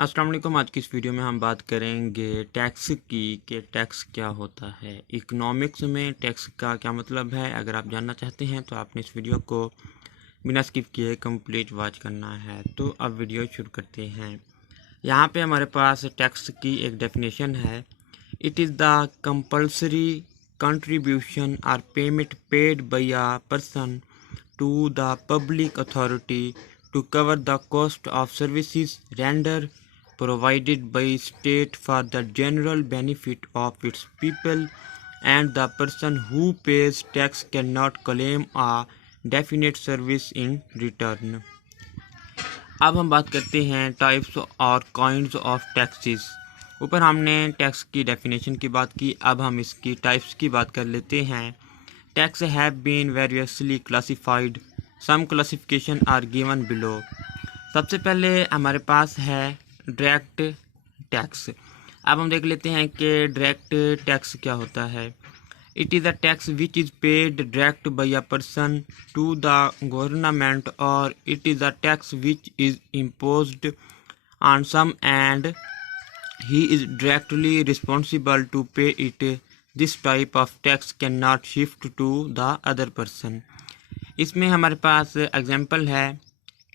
अस्सलाम वालेकुम। आज की इस वीडियो में हम बात करेंगे टैक्स की कि टैक्स क्या होता है। इकोनॉमिक्स में टैक्स का क्या मतलब है। अगर आप जानना चाहते हैं तो आपने इस वीडियो को बिना स्किप किए कंप्लीट वॉच करना है। तो अब वीडियो शुरू करते हैं। यहाँ पे हमारे पास टैक्स की एक डेफिनेशन है। It is the compulsory contribution और payment paid by a person to the public authority to cover the cost of services rendered provided by state for the general benefit of its people, and the person who pays tax cannot claim a definite service in return. अब हम बात करते हैं टाइप्स और kinds of taxes. ऊपर हमने टैक्स की डेफिनेशन की बात की, अब हम इसकी टाइप्स की बात कर लेते हैं। Tax have been variously classified, some classification are given below. सबसे पहले हमारे पास है डायरेक्ट टैक्स। अब हम देख लेते हैं कि डायरेक्ट टैक्स क्या होता है। It is a tax which is paid direct by a person to the government, और it is a tax which is imposed on some and he is directly responsible to pay it. This type of tax can not shift to the other person. इसमें हमारे पास example है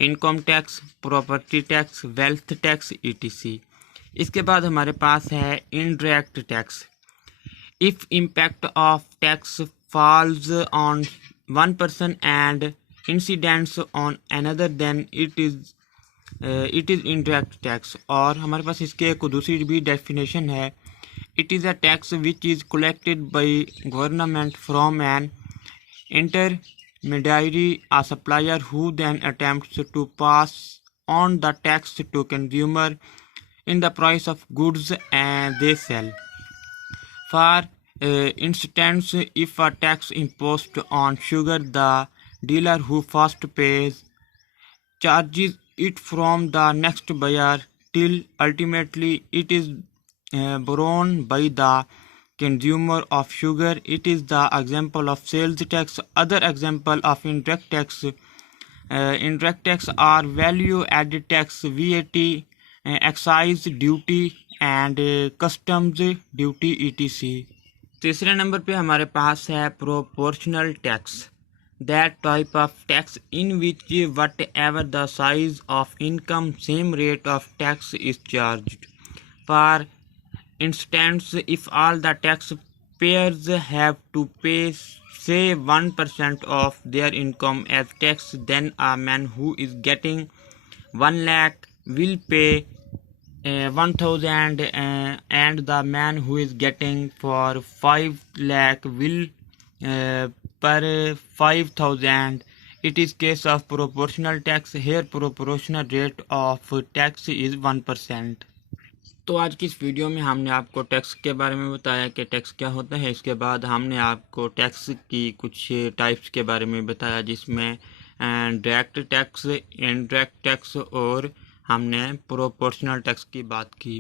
income tax, property tax, wealth tax, ETC. इसके बाद हमारे पास है indirect tax. If impact of tax false on one person and incidents on another then it is indirect tax. और हमारे पास इसके एक दूसरी भी डेफिनेशन है। It is a tax which is collected by government from an intermediary, a supplier who then attempts to pass on the tax to consumer in the price of goods and they sell. For instance, if a tax imposed on sugar, the dealer who first pays charges it from the next buyer till ultimately it is borne by the consumer of sugar. It is the example of sales tax. Other example of indirect tax, indirect tax are value added tax, VAT, excise duty and customs duty, etc. तीसरे नंबर पे हमारे पास है proportional tax. That type of tax in which whatever the size of income, same rate of tax is charged. For instance, if all the taxpayers have to pay say 1% of their income as tax, then a man who is getting 1 lakh will pay 1000, and the man who is getting for 5 lakh will per 5000. It is case of proportional tax. Here proportional rate of tax is 1%. तो आज की इस वीडियो में हमने आपको टैक्स के बारे में बताया कि टैक्स क्या होता है। इसके बाद हमने आपको टैक्स की कुछ टाइप्स के बारे में बताया, जिसमें डायरेक्ट टैक्स, इनडायरेक्ट टैक्स और हमने प्रोपोर्शनल टैक्स की बात की।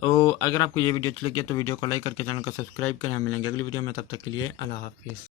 तो अगर आपको ये वीडियो अच्छी लगी तो वीडियो को लाइक करके चैनल को सब्सक्राइब करें। हम मिलेंगे अगली वीडियो में, तब तक के लिए अल्लाह हाफिज़।